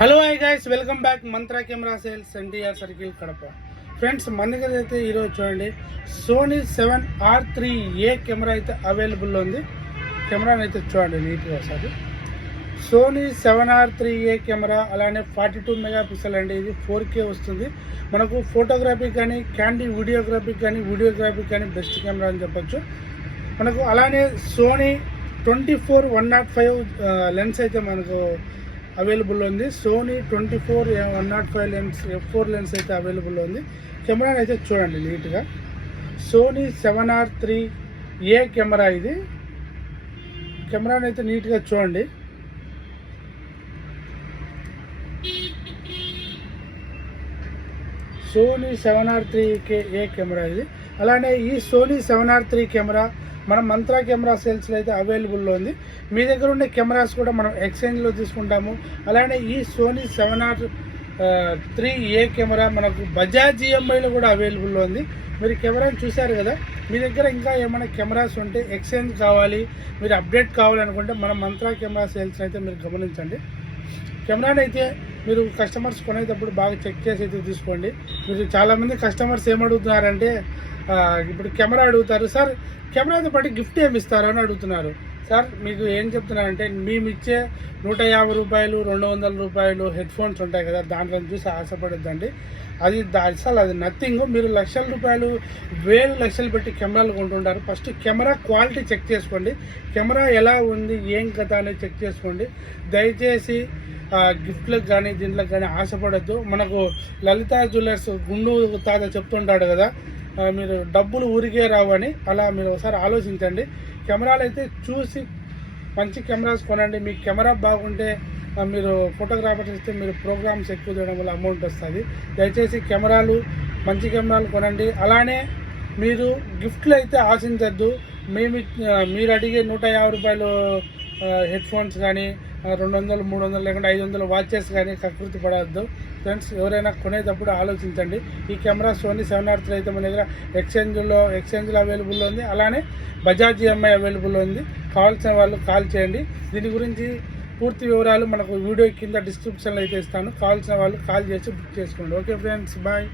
Hello hi guys, welcome back mantra camera sales NTR circle Kadapa. Friends, మన దగ్గర అయితే ఈరోజు చూడండి సోనీ 7R3A కెమెరా అయితే అవైలబుల్లో ఉంది. కెమెరాని అయితే చూడండి నీట్గా ఒకసారి. సోనీ 7R3A కెమెరా, అలానే 42 మెగాపిక్సెల్ అండి. ఇది 4K వస్తుంది. మనకు ఫోటోగ్రఫీ కానీ వీడియోగ్రఫీ కానీ బెస్ట్ కెమెరా అని చెప్పొచ్చు మనకు. అలానే సోనీ 24-105 లెన్స్ అయితే మనకు అవైలబుల్ ఉంది. సోనీ 24-105 లెన్స్ F4 లెన్స్ అయితే అవైలబుల్ ఉంది. కెమెరాని అయితే చూడండి నీట్గా. సోనీ 7R3A కెమెరా ఇది. కెమెరాని అయితే నీట్గా చూడండి. సోనీ 7R3A కెమెరా ఇది. అలానే ఈ సోనీ 7R3 కెమెరా మన మంత్రా కెమెరా సేల్స్లో అయితే అవైలబుల్లో ఉంది. మీ దగ్గర ఉండే కెమెరాస్ కూడా మనం ఎక్స్చేంజ్లో తీసుకుంటాము. అలానే ఈ సోనీ 7R3A కెమెరా మనకు బజాజ్ ఈఎంఐలో కూడా అవైలబుల్లో ఉంది. మీరు కెమెరాని చూశారు కదా. మీ దగ్గర ఇంకా ఏమైనా కెమెరాస్ ఉంటే ఎక్స్చేంజ్ కావాలి, మీరు అప్డేట్ కావాలనుకుంటే మన మంత్రా కెమెరా సేల్స్ అయితే మీరు గమనించండి. కెమెరాని అయితే మీరు కస్టమర్స్ కొనేటప్పుడు బాగా చెక్ చేసి అయితే తీసుకోండి. మీరు చాలామంది కస్టమర్స్ ఏమడుగుతున్నారంటే, ఇప్పుడు కెమెరా అడుగుతారు, సార్ కెమెరాతో పాటు గిఫ్ట్ ఏమి ఇస్తారు అని అడుగుతున్నారు. సార్ మీకు ఏం చెప్తున్నారంటే, మేము ఇచ్చే 150 రూపాయలు 200 రూపాయలు హెడ్ ఫోన్స్ ఉంటాయి కదా, దాంట్లో చూసి ఆశపడద్దండి. అసలు అది నథింగ్. మీరు లక్షల రూపాయలు 1000 లక్షలు పెట్టి కెమెరాలు కొంటుంటారు. ఫస్ట్ కెమెరా క్వాలిటీ చెక్ చేసుకోండి. కెమెరా ఎలా ఉంది, ఏం కథ అనేది చెక్ చేసుకోండి. దయచేసి గిఫ్ట్లకు కానీ దీంట్లోకి కానీ ఆశపడద్దు. మనకు లలిత జ్యువెలర్స్ గుండు తాత చెప్తుంటాడు కదా, మీరు డబ్బులు ఊరికే రావు అని. అలా మీరు ఒకసారి ఆలోచించండి. కెమెరాలు అయితే చూసి మంచి కెమెరాస్ కొనండి. మీ కెమెరా బాగుంటే మీరు ఫోటోగ్రాఫర్స్ ఇస్తే మీరు ప్రోగ్రామ్స్ ఎక్కువ చేయడం వల్ల అమౌంట్ వస్తుంది. దయచేసి మంచి కెమెరాలు కొనండి. అలానే మీరు గిఫ్ట్లు అయితే ఆశించద్దు. మీరు అడిగే 150 రూపాయలు హెడ్ ఫోన్స్ కానీ 200, 300 లేకుంటే 500 వాచెస్ కానీ కకృతి పడవద్దు. ఫ్రెండ్స్, ఎవరైనా కొనేటప్పుడు ఆలోచించండి. ఈ కెమెరా సోనీ 7R3 అయితే మన దగ్గర ఎక్స్చేంజ్లో అవైలబుల్ ఉంది. అలానే బజాజ్ ఈఎంఐ అవైలబుల్ ఉంది. కావాల్సిన వాళ్ళు కాల్ చేయండి. దీని గురించి పూర్తి వివరాలు మనకు వీడియో కింద డిస్క్రిప్షన్లో అయితే ఇస్తాను. కావాల్సిన వాళ్ళు కాల్ చేసి బుక్ చేసుకోండి. Okay friends, bye.